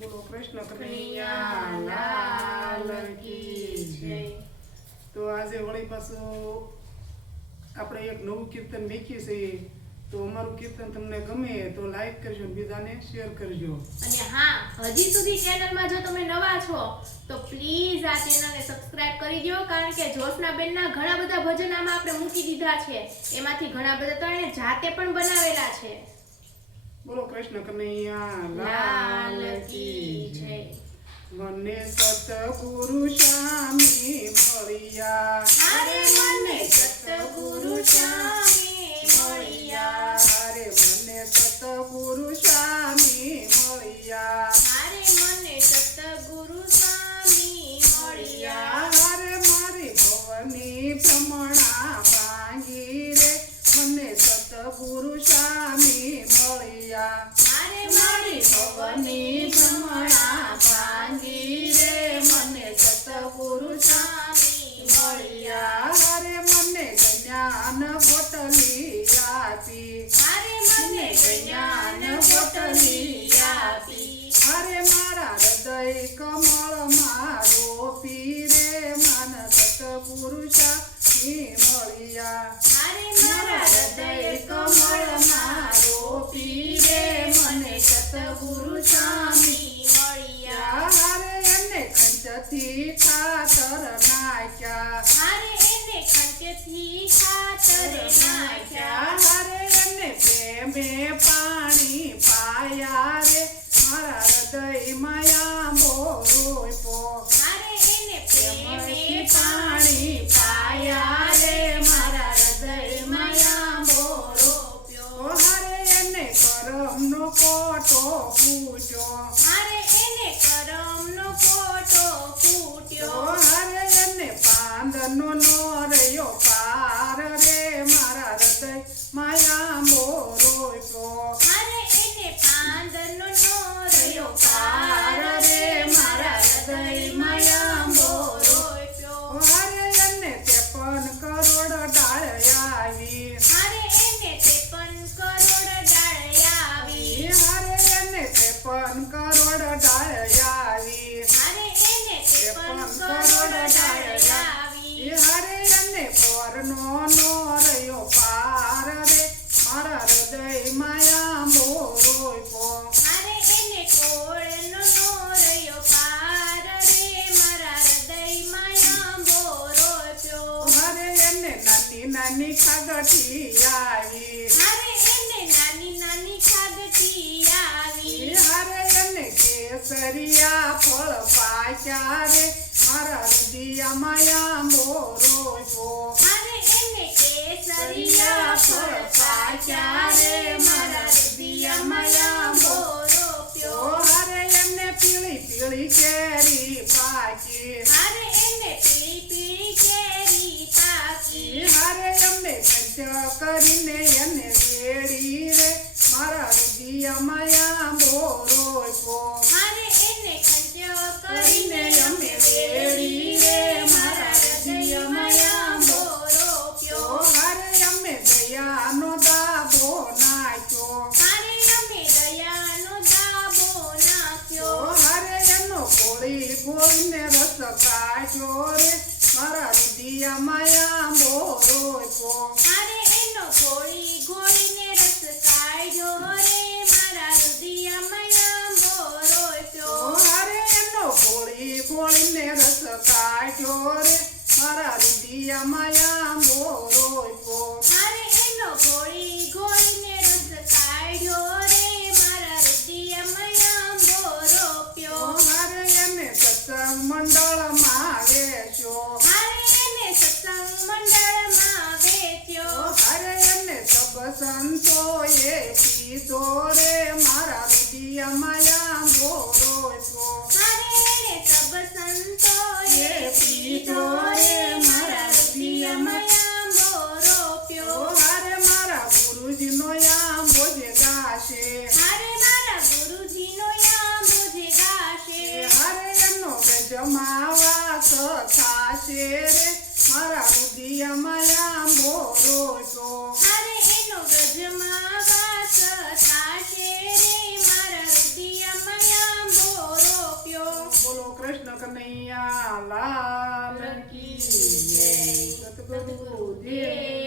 બોલો કૃષ્ણ કનૈયા લાલ કી જય। તો આજે વળી પાછું આપણે એક નવું કીર્તન મેખ્યું છે, તો અમારું કીર્તન તમને ગમે તો લાઈક કરજો, બીજાને શેર કરજો। અને હા, હજી સુધી ચેનલમાં જો તમે નવા છો તો પ્લીઝ આ ચેનલને સબસ્ક્રાઇબ કરી દો, કારણ કે જોશના બેનના ઘણા બધા ભજન આમાં આપણે મૂકી દીધા છે, એમાંથી ઘણા બધા તો એણે જાતે પણ બનાવેલા છે। બોલો કૃષ્ણ કનૈયા લાલ કી જય। મને સતગુરુ સ્વામી મળ્યા, અરે મને સતગુરુ સ્વામી મળ્યા, અરે મને સતગુરુ સ્વામી મળ્યા, અરે મને સતગુરુ સ્વામી મળ્યા, અરે મારી ભવની ભ્રમણા ભાંગી રે, મને સતગુરુ સ્વામી મળ્યા, અરે મારી ભવની ભ્રમણા ભાંગી રે, મને સતગુરુ સ્વામી મળ્યા, અરે મને જ્ઞાન બોટલી આપી, અરે મને જ્ઞાન બોટલી આપી, અરે મારા હૃદય કમળમાં રોપી રે, મન સતગુરુ સ્વામી મળ્યા, અરે મારા હૃદય કમળમાં રોપી રે, મને સતગુરુ સ્વામી મળ્યા, અરે એને ખંચથી ખાતર નાખ્યા, અરે એને ખંચથી ખાતર નાખ્યા, અરે એને પ્રેમે પાણી પાયા રે, મારા હૃદયમાં આંબો રોપ્યો, અરે એને પ્રેમે પાણી પાયા રે, મારા હૃદયમાં આંબો રોપ્યો, અરે એને કરમનો કોટો ફૂટ્યો, અરે એને કરમનો કોટો ફૂટ્યો, અરે એને પાંદનો નોરયો પાર રે, મારા હૃદયમાં આંબો રોપ્યો, અરે એને પાંદનો નોરયો પાર રે, મારા હૃદયમાં આંબો રોપ્યો, અરે એને 53 કરોડ ડાળ આવી, અરે એને 53 કરોડ ડાળ આવી, અરે એને 53 કરોડ ડાળ આવી, અરે એને 53 કરોડ ડાળ આવી, અરે એને પોરનો નોરયો પાર રે, મારા હૃદયમાં આંબો રોપ્યો, અરે એને કોળનો નોરયો પાર રે, મારા હૃદયમાં આંબો રોપ્યો, અરે એને નાની નાની ખાગઠી આવી, અરે એને નાની નાની ખાગઠી આવી, અરે એને કેસરિયા ફળ પાક્યા રે, મારા હૃદયમાં આંબો રોપ્યો, અરે એને કેસરિયા ફળ પાક્યા રે, મારા હૃદયમાં આંબો રોપ્યો, અરે એને પીળી પીળી કેરી પાકી, અરે એને પીળી પીળી કેરી પાકી, અરે એમને કંચ કરીને એને વેડી રે, મારા હૃદયમાં આંબો રોપ્યો, અરે એને ખંચ કરીને અમે વેડી રે, મારા હૃદયમાં આંબો રોપ્યો, અરે અમે દયાનો દાબો નાખ્યો, અરે અમે દયાનો દાબો નાખ્યો, અરે એનો ગોળી ગોળીને રસ કાઢ્યો રે, મારા હૃદયમાં આંબો રોપ્યો, અરે એનો ગોળી ગોળીને રસ કાઢ્યો રે, મારા હૃદયમાં આંબો રોપ્યો, અરે એનો ગોળી ગોળીને રસ કાઢ્યો રે, મારા હૃદયમાં આંબો રોપ્યો, અરે એનો ગોળી ગોળીને રસ કાઢ્યો રે, મારા હૃદયમાં આંબો રોપ્યો, અરે એને સત્સંગ મંડળમાં વેચ્યો, અરે એને સત્સંગ મંડળમાં વેચ્યો, અરે એને સબ સંતોએ પીધો રે, મારા હૃદયમાં આંબો રોપ્યો, અરે એને સબ સંતોએ પીધો રે, મારા હૃદયમાં આંબો રોપ્યો, અરે મારા ગુરુજીનો આંબો જે ગાશે, અરે મારા ગુરુજીનો આંબો જે ગાશે, અરે એનો ગજમાં વાસ થાશે રે, મારા હૃદયમાં આંબો રોપ્યો, અરે એનો ગજમાં વાસ થાશે રે, મારા હૃદયમાં આંબો કૃષ્ણ કનૈયા લાલ કી જય. સતગુરુ દેવ